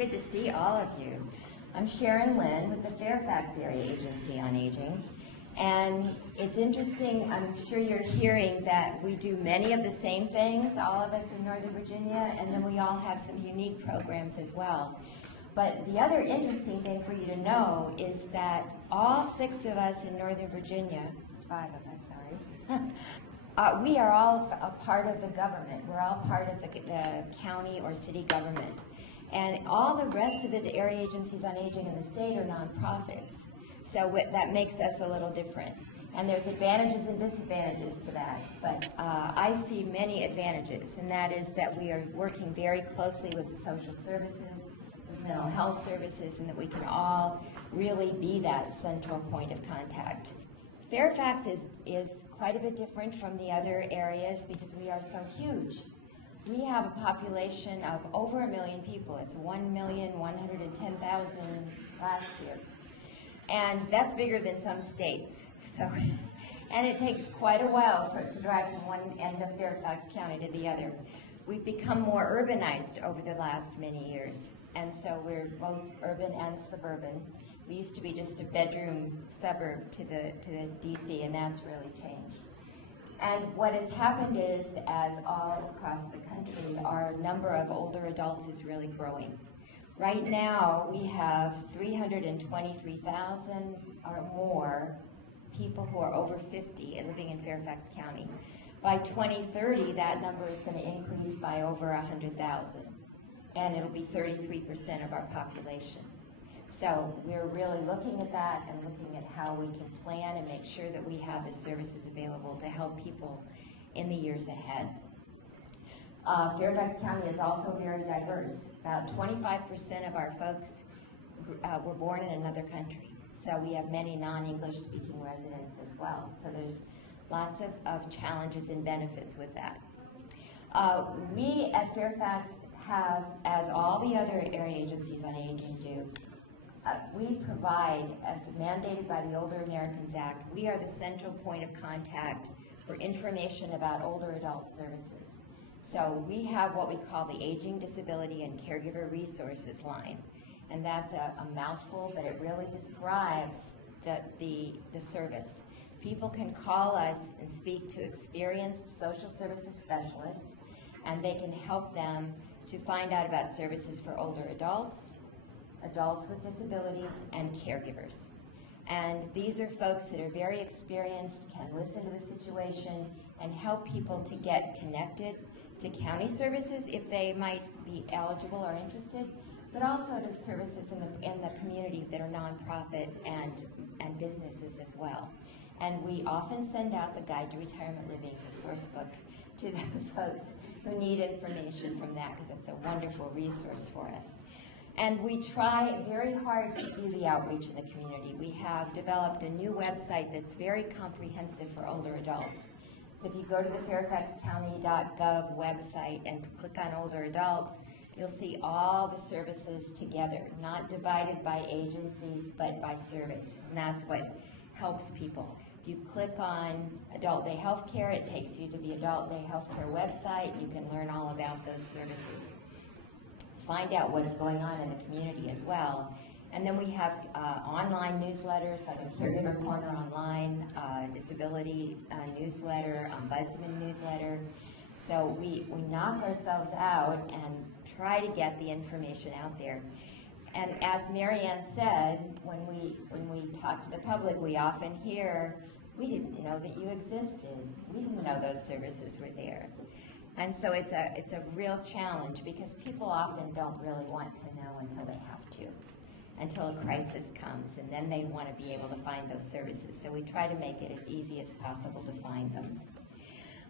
good to see all of you. I'm Sharon Lynn with the Fairfax Area Agency on Aging. And it's interesting, I'm sure you're hearing that we do many of the same things, all of us in Northern Virginia, and then we all have some unique programs as well. But the other interesting thing for you to know is that all 6 of us in Northern Virginia, 5 of us, sorry, we are all a part of the government. We're all part of the county or city government. And all the rest of the area agencies on aging in the state are nonprofits. So that makes us a little different. And there's advantages and disadvantages to that. But I see many advantages, and that is that we are working very closely with the social services, with mental health services, and that we can all really be that central point of contact. Fairfax is quite a bit different from the other areas because we are so huge. We have a population of over 1 million people. It's 1,110,000 last year. And that's bigger than some states. And it takes quite a while to drive from one end of Fairfax County to the other. We've become more urbanized over the last many years. And so we're both urban and suburban. We used to be just a bedroom suburb to the DC, and that's really changed. And what has happened is, as all across the country, our number of older adults is really growing. Right now, we have 323,000 or more people who are over 50 and living in Fairfax County. By 2030, that number is going to increase by over 100,000, and it'll be 33% of our population. So we're really looking at that and looking at how we can plan and make sure that we have the services available to help people in the years ahead. Fairfax County is also very diverse. About 25% of our folks were born in another country. So we have many non-English speaking residents as well. So there's lots of challenges and benefits with that. We at Fairfax have, as all the other area agencies on aging do, we provide, as mandated by the Older Americans Act, we are the central point of contact for information about older adult services. So we have what we call the Aging, Disability, and Caregiver Resources line. And that's a mouthful, but it really describes the service. People can call us and speak to experienced social services specialists, and they can help them to find out about services for older adults, adults with disabilities, and caregivers. And these are folks that are very experienced, can listen to the situation, and help people to get connected to county services if they might be eligible or interested, but also to services in the community that are nonprofit and businesses as well. And we often send out the Guide to Retirement Living, the source book, to those folks who need information from that, because it's a wonderful resource for us. And we try very hard to do the outreach in the community. We have developed a new website that's very comprehensive for older adults. So if you go to the fairfaxcounty.gov website and click on older adults, you'll see all the services together, not divided by agencies, but by service. And that's what helps people. If you click on Adult Day Healthcare, it takes you to the Adult Day Healthcare website. You can learn all about those services. Find out what's going on in the community as well. And then we have online newsletters, like a Caregiver Corner online, disability newsletter, ombudsman newsletter. So we knock ourselves out and try to get the information out there. And as Marianne said, when we talk to the public, we often hear, we didn't know that you existed. We didn't know those services were there. And so it's a real challenge because people often don't really want to know until they have to, until a crisis comes, and then they want to be able to find those services. So we try to make it as easy as possible to find them.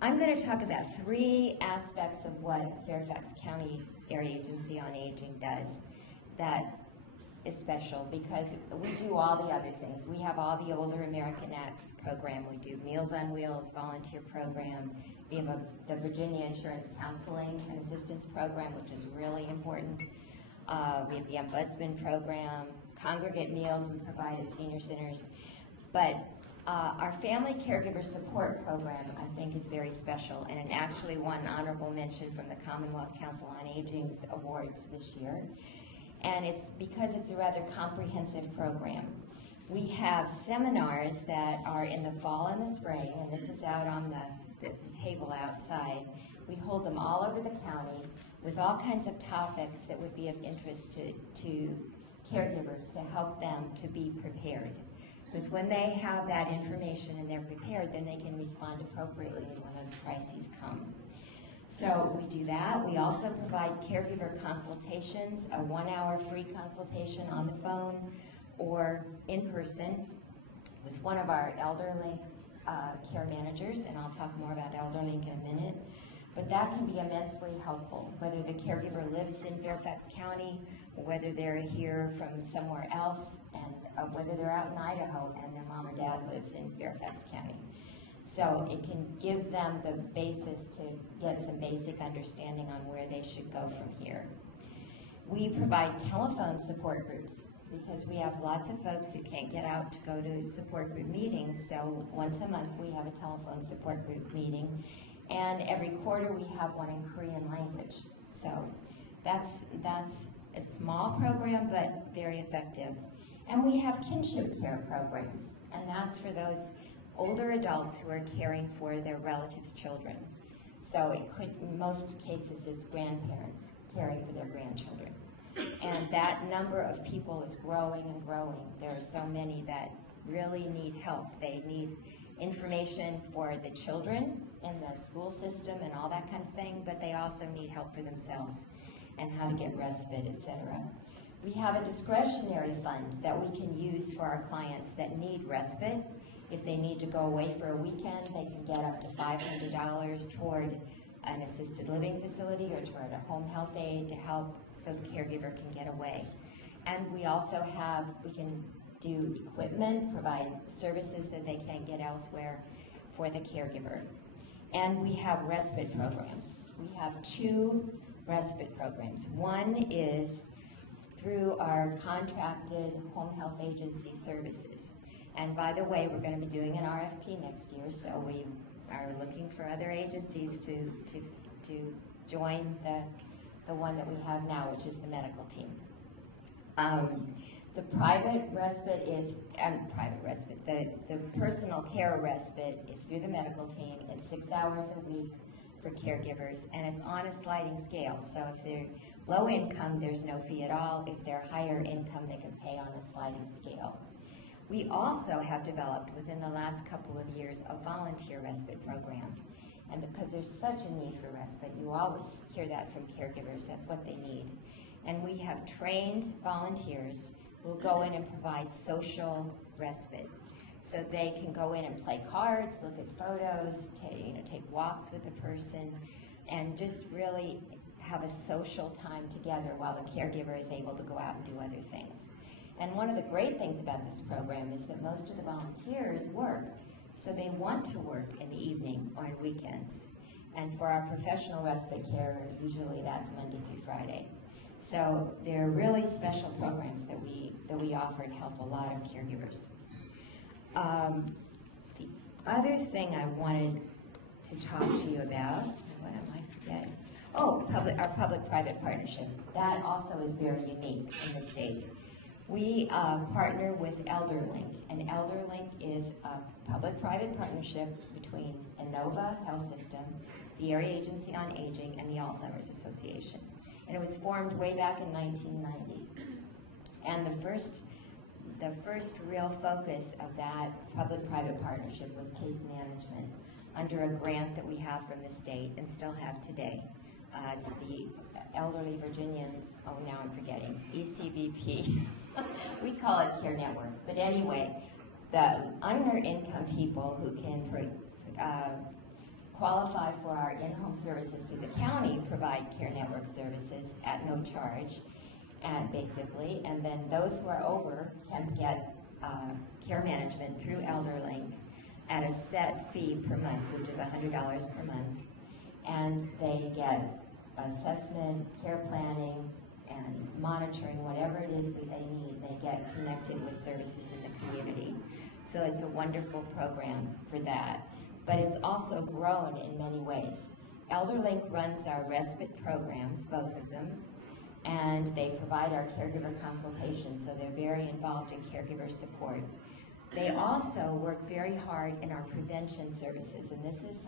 I'm going to talk about 3 aspects of what Fairfax County Area Agency on Aging does that is special, because we do all the other things. We have all the Older American Acts program. We do Meals on Wheels volunteer program. We have the Virginia Insurance Counseling and Assistance Program, which is really important. We have the Ombudsman Program, congregate meals we provide at senior centers. But our Family Caregiver Support Program, I think, is very special, and it actually won honorable mention from the Commonwealth Council on Aging's awards this year. And it's because it's a rather comprehensive program. We have seminars that are in the fall and the spring, and this is out on the table outside. We hold them all over the county with all kinds of topics that would be of interest to caregivers to help them to be prepared. Because when they have that information and they're prepared, then they can respond appropriately when those crises come. So we do that. We also provide caregiver consultations, a 1-hour free consultation on the phone or in person with one of our ElderLink care managers, and I'll talk more about ElderLink in a minute. But that can be immensely helpful, whether the caregiver lives in Fairfax County, or whether they're here from somewhere else, and whether they're out in Idaho and their mom or dad lives in Fairfax County. So it can give them the basis to get some basic understanding on where they should go from here. We provide telephone support groups because we have lots of folks who can't get out to go to support group meetings. So once a month we have a telephone support group meeting, and every quarter we have one in Korean language. So that's a small program but very effective. And we have kinship care programs, and that's for those older adults who are caring for their relatives' children. So it could, in most cases, it's grandparents caring for their grandchildren. And that number of people is growing and growing. There are so many that really need help. They need information for the children in the school system and all that kind of thing, but they also need help for themselves and how to get respite, etc. We have a discretionary fund that we can use for our clients that need respite. If they need to go away for a weekend, they can get up to $500 toward an assisted living facility or toward a home health aide to help so the caregiver can get away. And we also have, we can do equipment, provide services that they can't get elsewhere for the caregiver. And we have respite programs. We have 2 respite programs. One is through our contracted home health agency services. And by the way, we're going to be doing an RFP next year, so we are looking for other agencies to join the one that we have now, which is the medical team. The private respite is, the personal care respite is through the medical team. It's 6 hours a week for caregivers, and it's on a sliding scale. So if they're low income, there's no fee at all. If they're higher income, they can pay on a sliding scale. We also have developed within the last couple of years a volunteer respite program. And because there's such a need for respite, you always hear that from caregivers, that's what they need. And we have trained volunteers who will go in and provide social respite. So they can go in and play cards, look at photos, take walks with the person, and just really have a social time together while the caregiver is able to go out and do other things. And one of the great things about this program is that most of the volunteers work, so they want to work in the evening or on weekends. And for our professional respite care, usually that's Monday through Friday. So they're really special programs that we offer to help a lot of caregivers. The other thing I wanted to talk to you about, what am I forgetting? Oh, our public-private partnership. That also is very unique in the state. We partner with ElderLink, and ElderLink is a public-private partnership between Inova Health System, the Area Agency on Aging, and the Alzheimer's Association. And it was formed way back in 1990. And the first real focus of that public-private partnership was case management under a grant that we have from the state and still have today. It's the Elderly Virginians, oh now I'm forgetting, ECVP. We call it Care Network. But anyway, the under-income people who can qualify for our in-home services through the county provide Care Network services at no charge, basically. And then those who are over can get care management through ElderLink at a set fee per month, which is $100 per month. And they get assessment, care planning, and monitoring, whatever it is that they need. They get connected with services in the community. So it's a wonderful program for that. But it's also grown in many ways. ElderLink runs our respite programs, both of them. and they provide our caregiver consultation, so they're very involved in caregiver support. They also work very hard in our prevention services, and this is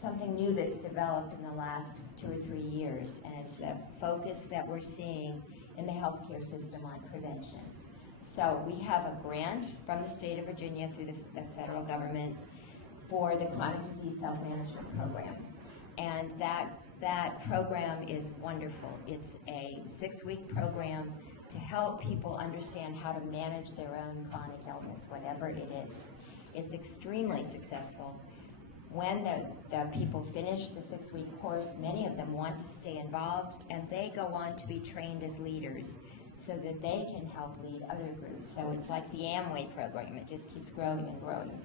something new that's developed in the last 2 or 3 years, and it's the focus that we're seeing in the healthcare system on prevention. So we have a grant from the state of Virginia through the federal government for the Chronic Disease Self-Management Program. And that program is wonderful. It's a 6-week program to help people understand how to manage their own chronic illness, whatever it is. It's extremely successful. When the people finish the 6-week course, many of them want to stay involved, and they go on to be trained as leaders so that they can help lead other groups. So it's like the Amway program. It just keeps growing and growing.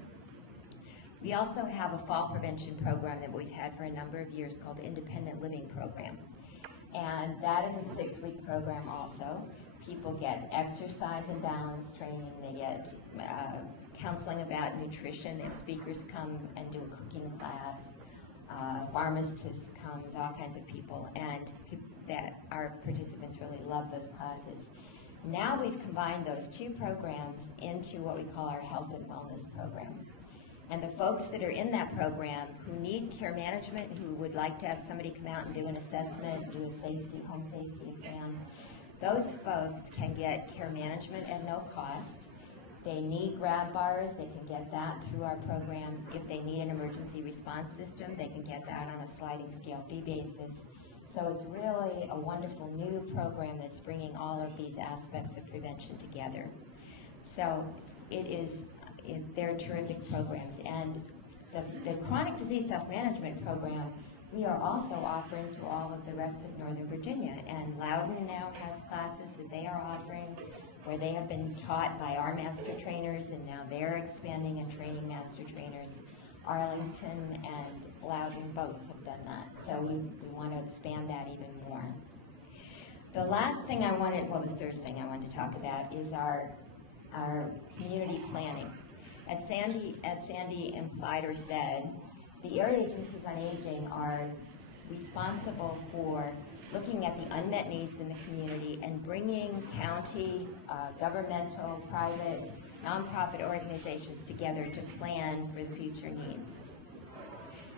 We also have a fall prevention program that we've had for a number of years called the Independent Living Program. And that is a 6-week program also. People get exercise and balance training. They get counseling about nutrition. They have speakers come and do a cooking class. Pharmacist comes, all kinds of people. And that our participants really love those classes. Now we've combined those 2 programs into what we call our health and wellness program. And the folks that are in that program who need care management, who would like to have somebody come out and do an assessment, do a home safety exam, those folks can get care management at no cost. They need grab bars, they can get that through our program. If they need an emergency response system, they can get that on a sliding scale fee basis. So it's really a wonderful new program that's bringing all of these aspects of prevention together. So they're terrific programs. And the Chronic Disease Self-Management Program, we are also offering to all of the rest of Northern Virginia. And Loudoun now has classes that they are offering where they have been taught by our master trainers, and now they're expanding and training master trainers. Arlington and Loudoun both have done that. So we want to expand that even more. The last thing the third thing I wanted to talk about is our community planning. As Sandy implied or said, the area agencies on aging are responsible for looking at the unmet needs in the community and bringing county, governmental, private, nonprofit organizations together to plan for the future needs.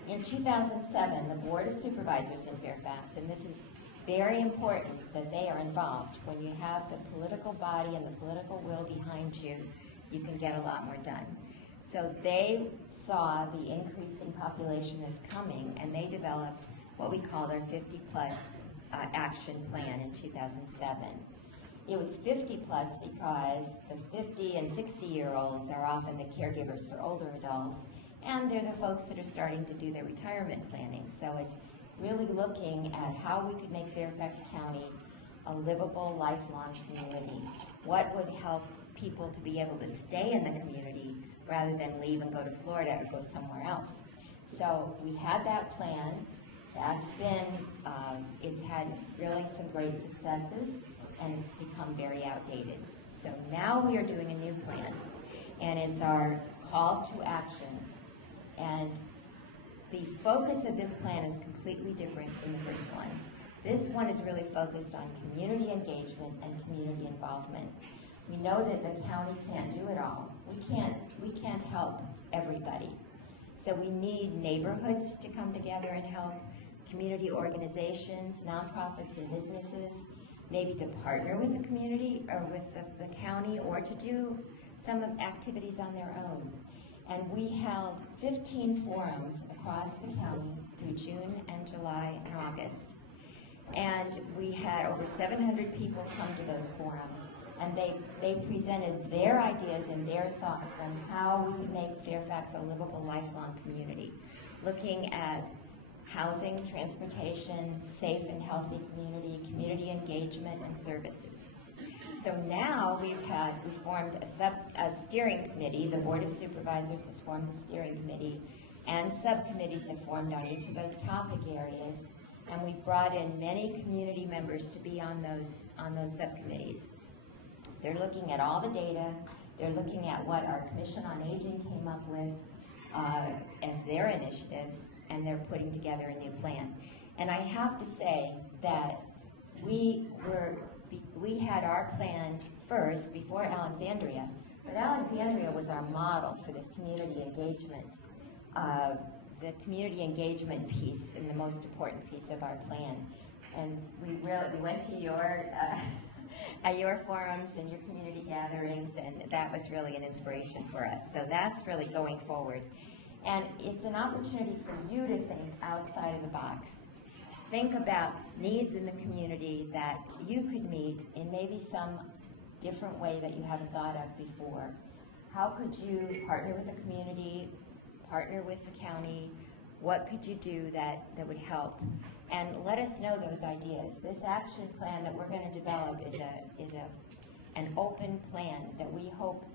In 2007, the Board of Supervisors in Fairfax, and this is very important that they are involved. When you have the political body and the political will behind you, you can get a lot more done. So they saw the increasing population that's coming, and they developed what we called our 50-plus action plan in 2007. It was 50-plus because the 50 and 60-year-olds are often the caregivers for older adults, and they're the folks that are starting to do their retirement planning. So it's really looking at how we could make Fairfax County a livable, lifelong community. What would help people to be able to stay in the community rather than leave and go to Florida or go somewhere else. So we had that plan. That's been, it's had really some great successes, and it's become very outdated. So now we are doing a new plan, and it's our call to action. And the focus of this plan is completely different from the first one. This one is really focused on community engagement and community involvement. We know that the county can't do it all. We can't help everybody. So we need neighborhoods to come together and help, community organizations, nonprofits and businesses, maybe to partner with the community or with the county, or to do some activities on their own. And we held 15 forums across the county through June and July and August. And we had over 700 people come to those forums, and they presented their ideas and their thoughts on how we could make Fairfax a livable, lifelong community, looking at housing, transportation, safe and healthy community, community engagement, and services. So now we formed a steering committee. The Board of Supervisors has formed the steering committee, and subcommittees have formed on each of those topic areas. And we brought in many community members to be on those subcommittees. They're looking at all the data. They're looking at what our Commission on Aging came up with as their initiatives, and they're putting together a new plan. And I have to say that we had our plan first before Alexandria, but Alexandria was our model for this community engagement, the community engagement piece and the most important piece of our plan. And we went to your forums and your community gatherings, and that was really an inspiration for us. So that's really going forward. And it's an opportunity for you to think outside of the box. Think about needs in the community that you could meet in maybe some different way that you haven't thought of before. How could you partner with the community, partner with the county? What could you do that would help? And let us know those ideas. This action plan that we're going to develop is an open plan that we hope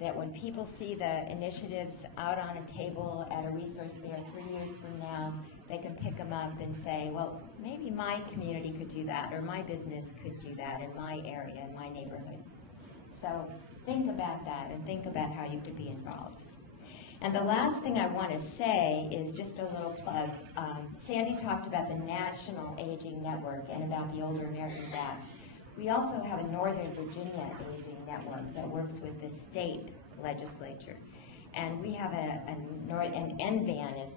that when people see the initiatives out on a table at a resource fair 3 years from now, they can pick them up and say, well, maybe my community could do that, or my business could do that in my area, in my neighborhood. So think about that and think about how you could be involved. And the last thing I want to say is just a little plug. Sandy talked about the National Aging Network and about the Older Americans Act. We also have a Northern Virginia Aging Network that works with the state legislature. And we have an NVAN is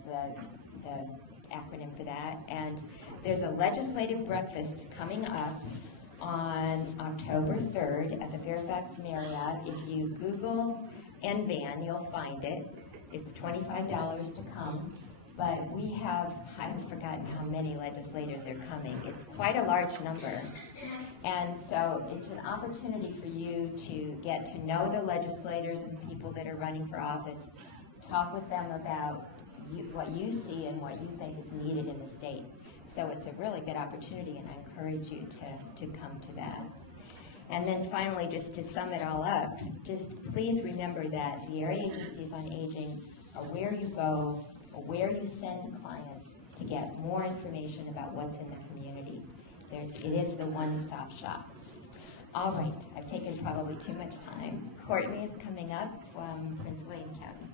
the acronym for that. And there's a legislative breakfast coming up on October 3rd at the Fairfax Marriott. If you Google NVAN, you'll find it. It's $25 to come. But we have, I've forgotten how many legislators are coming. It's quite a large number. And so it's an opportunity for you to get to know the legislators and people that are running for office, talk with them about what you see and what you think is needed in the state. So it's a really good opportunity, and I encourage you to come to that. And then finally, just to sum it all up, just please remember that the area agencies on aging are where you go, or where you send clients to get more information about what's in the community. It is the one-stop shop. All right, I've taken probably too much time. Courtney is coming up from Prince William County.